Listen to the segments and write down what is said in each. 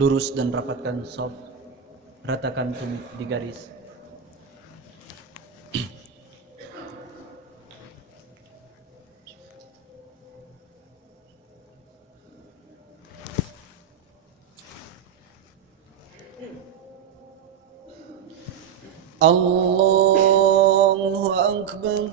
Lurus dan rapatkan shaf, ratakan tumit di garis. Allahu Akbar.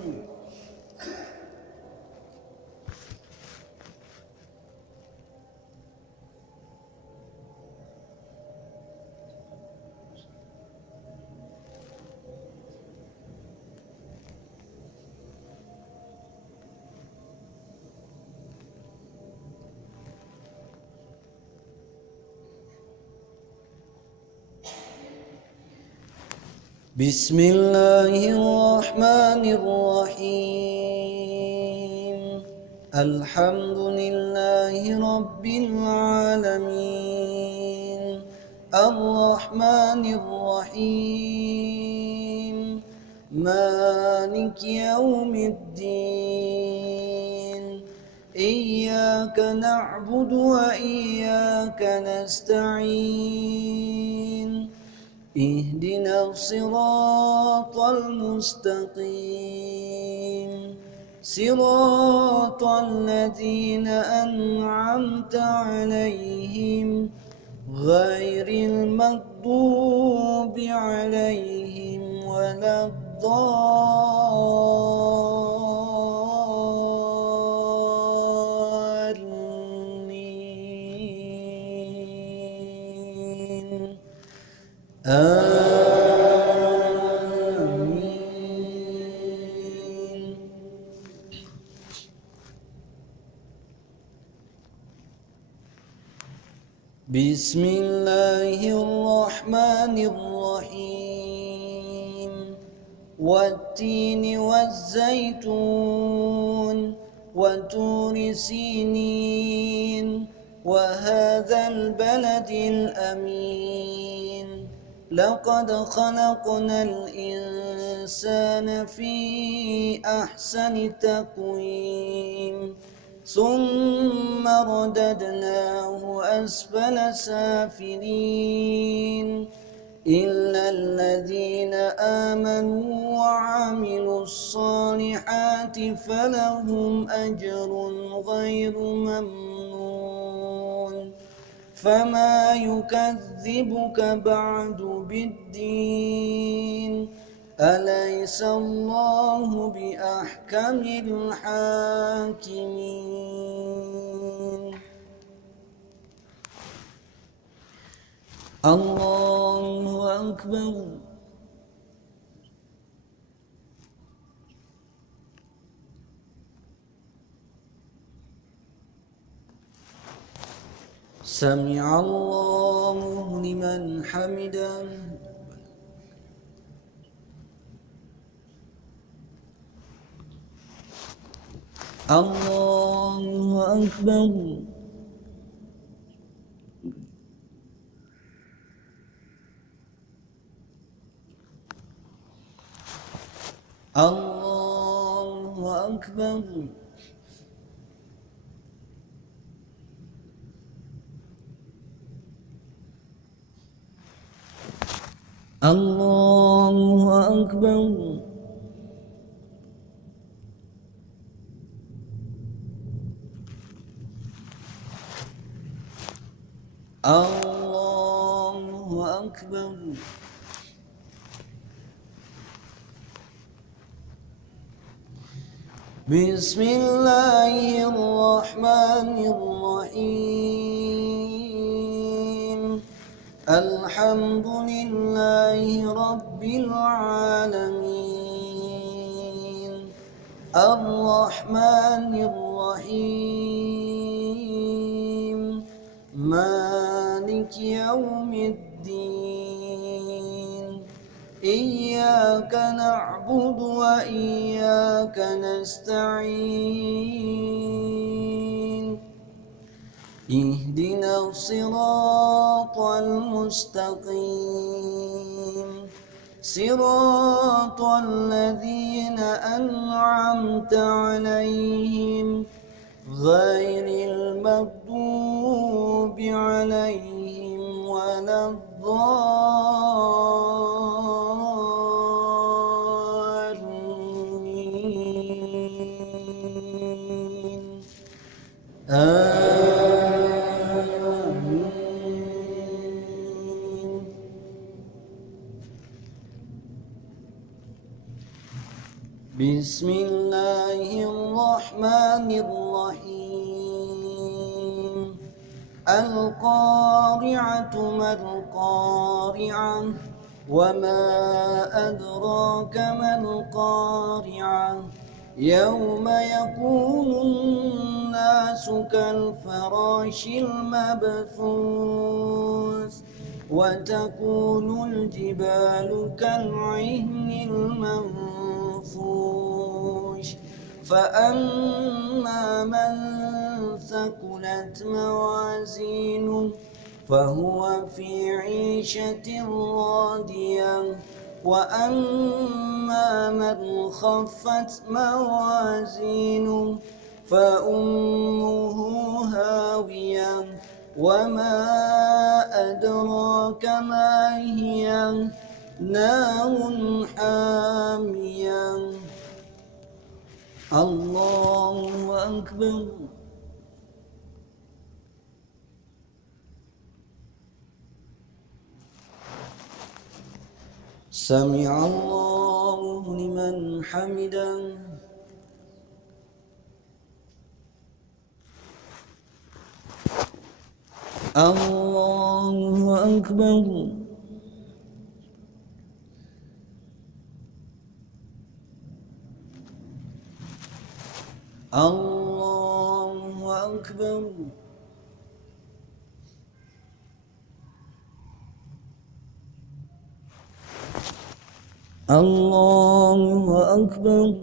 Bismillahirrahmanirrahim. Alhamdulillahi rabbil alamin. Ar-Rahmanir-Rahim. Maliki yaumiddin. Iyyaka na'budu wa iyyaka nasta'in. اهدنا الصراط المستقيم صراط الذين أنعمت عليهم غير المغضوب عليهم ولا الضالين. آمين. بسم الله الرحمن الرحيم. والتين والزيتون وطور سينين وهذا البلد الأمين. لقد خلقنا الإنسان في أحسن تقويم ثم رددناه أسفل سافلين إلا الذين آمنوا وعملوا الصالحات فلهم أجر غير ممنون. فما يكذبك بعد بالدين أليس الله بأحكم الحاكمين. الله أكبر. سمع الله لمن حمده. الله أكبر. الله أكبر. الله أكبر. الله أكبر. بسم الله الرحمن الرحيم. الحمد لله رب العالمين. الرحمن الرحيم. مالك يوم الدين. إياك نعبد وإياك نستعين. اهدنا الصراط المستقيم صراط الذين أنعمت عليهم غير المغضوب عليهم الضالين آمين. بسم الله الرحمن الرحيم القارعة ما القارعة وما أدراك ما القارعة يوم يكون الناس كالفراش المبثوث وتكون الجبال كالعهن المنفوش فأما من ثقلت موازينه فهو في عيشة راضية وأما من خفت موازينه فأمه هاوية وما أدراك ما هي نار حامية الله أكبر سمع الله لمن حمده الله أكبر الله أكبر الله أكبر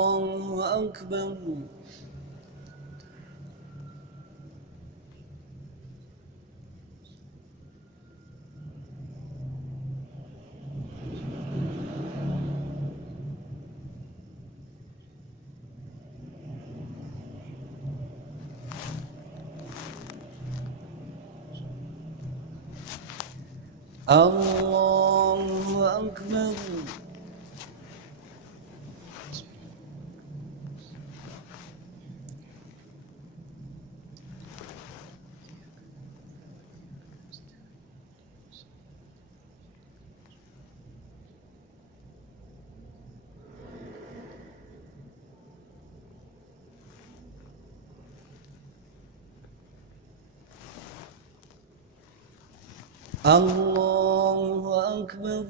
الله أكبر الله أكبر الله أكبر